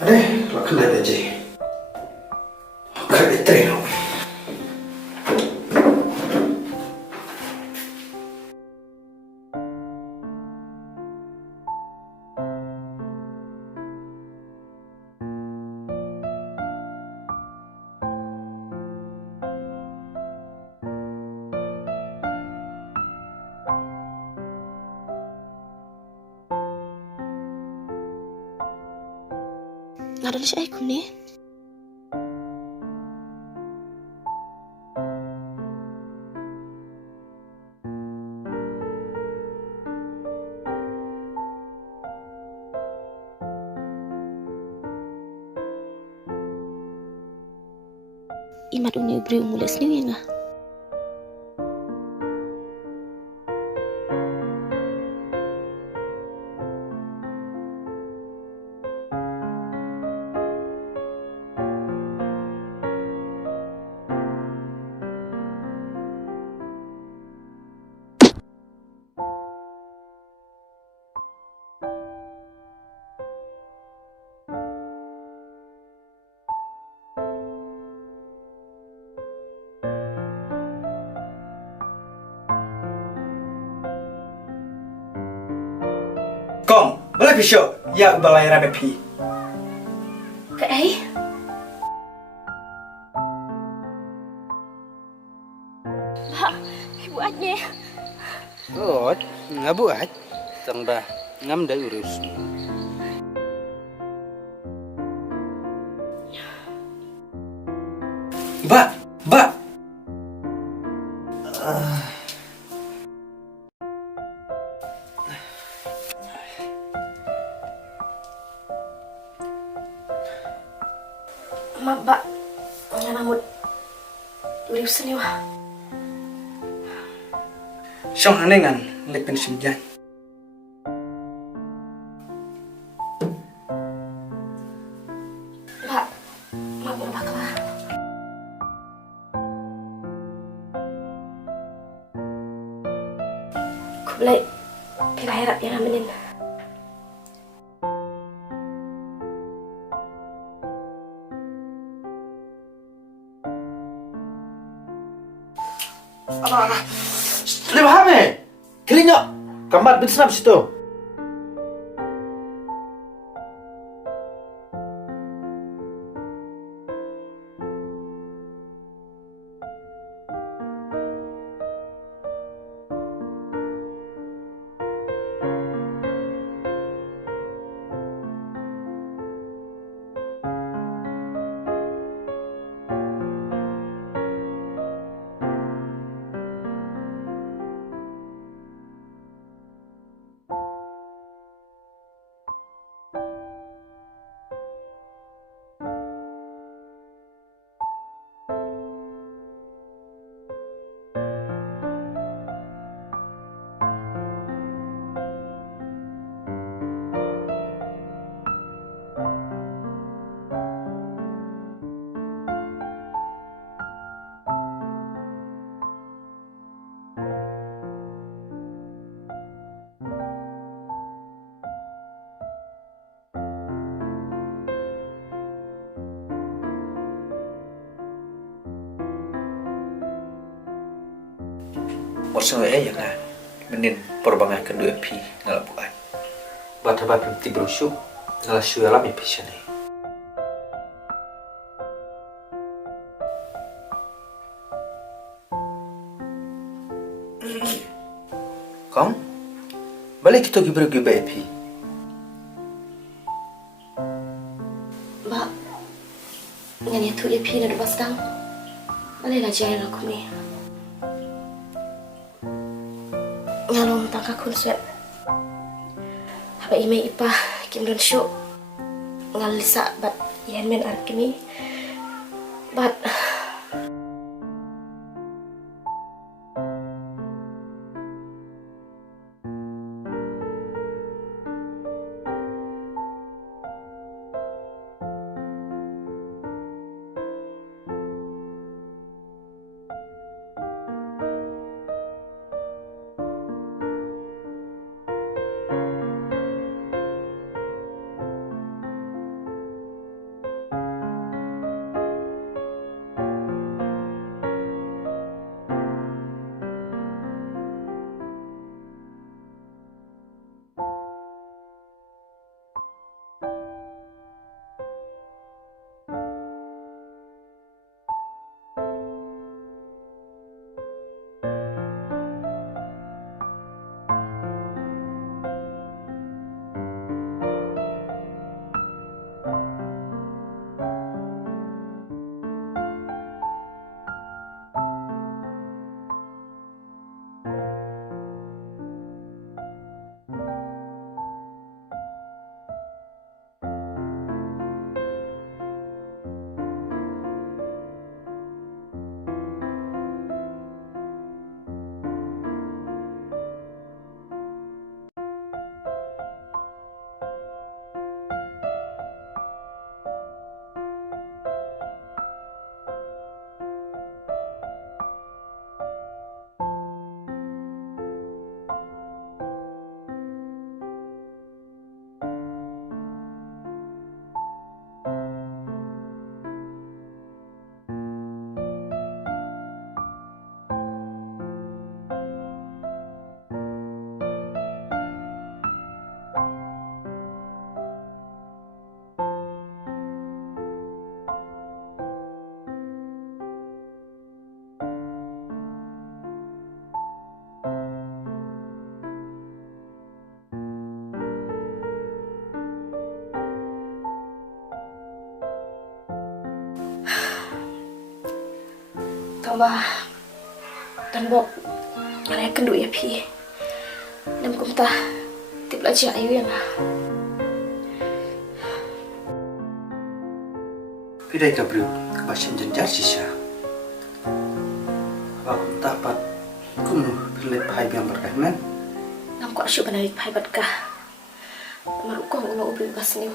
Aduh, kalau kena aja. Kena train. Ada siya ko ni. Imat uni ubri umulas niyo nga. Kom, boleh pisau? Ya, balai rabe pi. Ka ay? Ba, buat niya. Ot, ngabuat. Tang ba, ngam da urus. Mbak, Mbak. Ba, nga namot. Uriusan niyo. Siyang hanengan, lepin simjan. Ba, mabuk bakla. Kublay, pinahirap yan namin. Lebih kelingak kambat bersenam situ. Maksudnya ya kan, menin perbangan kedua pi ngalap buat. Bata bapa ti brosyu ngalah syu alam ya pisah nih. Kom, balik kita gibar pi. Ba, nga tu ipi na dubastang. Malay na jayan ako ni. Ngalong tangka konsep. Haba imay ipa kimdon syo. Ngalisa bat yan men arkini. Bat ba dan bok mana kendu ya pi nam kum ta tip la chi ayu yang Pidai ka bro, basyam janjar sisa. Aku tak pat, kuno pilih pai biang berkah man. nam ko asyu banalik pai bat ka maru ko uno ubi bas ni